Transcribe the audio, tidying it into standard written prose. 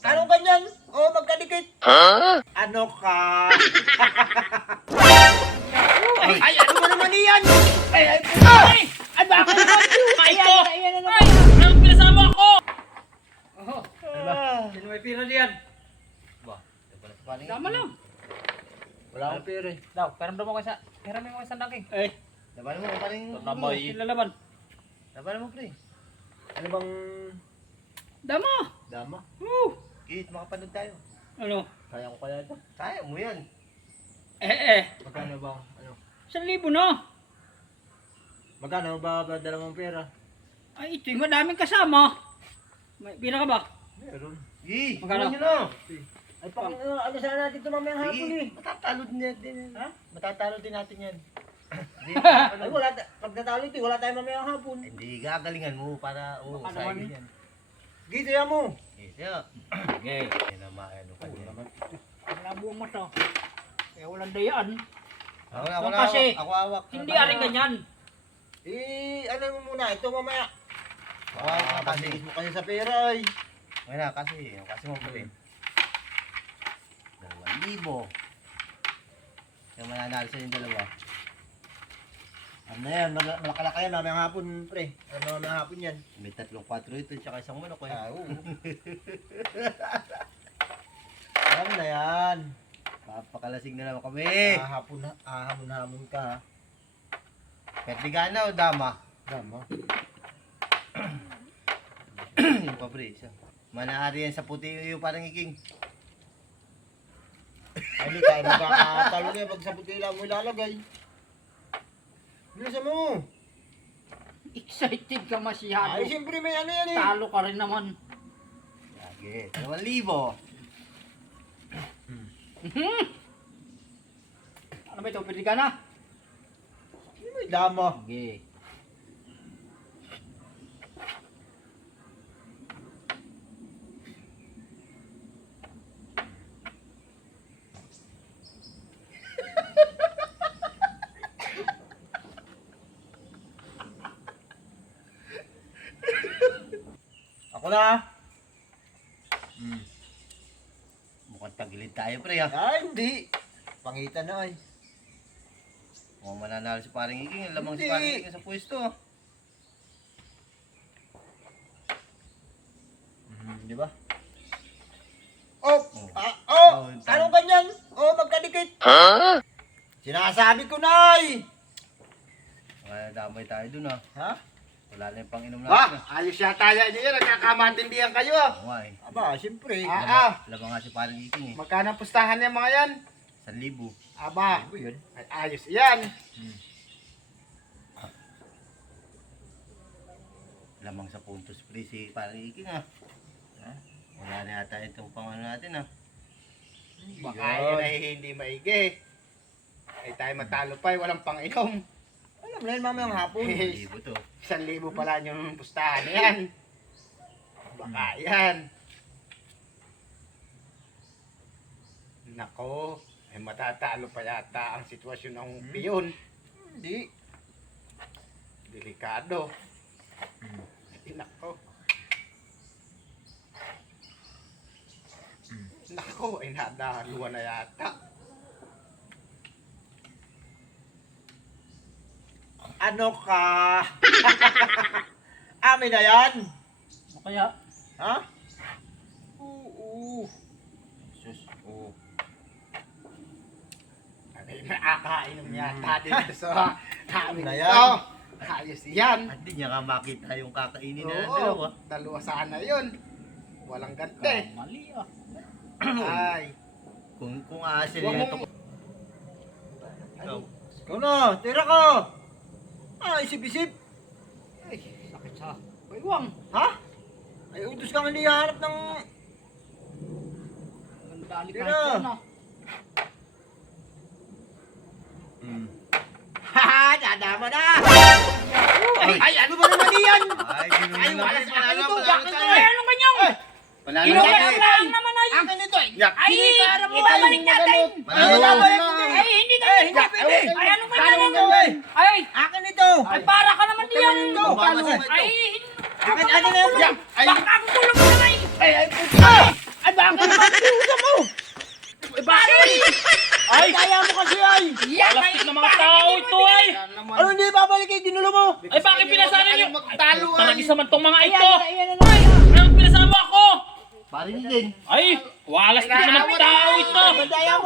Anong ganyan? Oo, magkadikit. Ano ka? Ay, ano ba naman iyan? Ay, bakit naman? Ayan na naman. Ang pinasama ko! Sino may pira diyan? Tama lang. Wala akong pera eh. Daw, peram mo ko isang dangking. Labanan mo, paring... Lamay. Lalaban. Labanan mo, pre. Ano bang Dama. dama? Woo. Kit, makapanood tayo. Ano? Kaya ko kaya ito? Kaya mo yan. Magkano ba? Ano? 1,000 na. Magkano ba dala mong pera? Ay, ito yung madaming kasama. May pira ka ba? Meron. Magkano? Nyo na. Ay, ano sana natin ito mamayang hapon eh. Matatalo din natin yan. Ha? Matatalo din natin yan. Ay, pag natalo ito, wala tayong mamayang hapon. Hindi, gagalingan mo para, Baka sayang naman. yan. Gito yan mo. Gito. Okay. Yan naman, ano ka niya. Wala buong mata. Kaya walang dayaan. Ako Kasi, ako awak. Hindi aring ganyan. Ano mo muna, ito mamaya. Pasigis mo kayo sa pera ay. Ngayon na, kasi mo pala. 2,000. Yung mananalo sa yung dalawa. Ano na yan, malakalaka yan, mamayang hapon, pre. Ano mamayang hapon yan? May 3-4 ito, tsaka isang manok eh. Oo. Alam na yan. Papakalasing na naman kami. Hamon ka. Perdigana o dama? Dama. Yung pa pre, isa. Manaari yan sa puti yung parang iking. Ay, hindi tayo magkakatalo niya pag sa puti lang mo ilalagay. Bilisan mo. Excited ka masyado. Ay, siyempre may ano yan eh. Talo ka rin naman. Lagi. 2,000. Ano ba ito? Pwede ka na? May dama. Okay. Ako na. Mukhang tagilid tayo pre ha. Ay, hindi. Pangitan na ay. Mukhang mananalo si paring iking. Lamang si Hindi. paring iking sa pwesto. Di ba? Oh! Anong ganyan? Oh, magkadikit. Sinasabi ko na ay. Kaya damay tayo dun ha. Ha? Wala na yung pang-inom natin. Ayos yata yan yun. Nagkakamantindihan kayo. Oo nga eh. Aba, siyempre. Labang nga si paring iking eh. Magkano ang pustahan niya mga yan? 1,000. Aba, Ano yun? ay, ayos yan. Lamang sa puntos pre si parang iking ha. Wala na yata itong pangano natin ha. Baka yan ay hindi maigi. Ay tayo matalo pa, walang pang-inom. Alam na yun mamayang hapon. 1,000 to. 1,000 pala yung pustahan yan. Baka yan. Nako, ay matatalo pa yata ang sitwasyon ng piyon. Hindi. Delikado. Nako. Nako, ay nadaluan na yata. Ano ka? Amin na yan. Ano kaya? Ha? Oo. Sus, oo. Ay, nakakainom yata dito sa amin Na ito. yan. Ayos yan. At di niya ka makita yung kakainin na ng Oo, dalawa. dalawa sana yun. Walang gante. Mali ah. Ay, Kung aasin Huwag nila mong- ito. Ikaw na, tira ka. Isip-isip. Ay, sakit sa baywang. Ha? Ay, utos kang hinihanap ng... Ang dali Tira. kahit yan ah. Haha, dadama na! ay, ano ba naman yan? Ay, ginunod Ay, na wala rin. sa akin ito. Bakit ko ay anong ganyan? Panalo Ino na kaya eh. lang naman ay. Akin ito eh. Ay, ibabalik natin. Panalo na. Ay, hindi na. Hindi pwede. Ay, anong ganyan? Ay, Akin ito! ay para ka naman diyan. Paano? Ay, Akin na yan, pre! Ay, baka ang tulong mo na ay. ay, Ay, bakit? Pakiusap mo! Eh, bakit? Ay, kaya mo kasi ay! Plastic ng mga tao ito ay! Ano hindi babalik kay dinulo mo? Ay, bakit pinasalan nyo? Magtalo ay. Parang isa man tong mga ito! Ay, pinasama ako! Parinig din. Ay, walas din naman tao ito! Kaya mo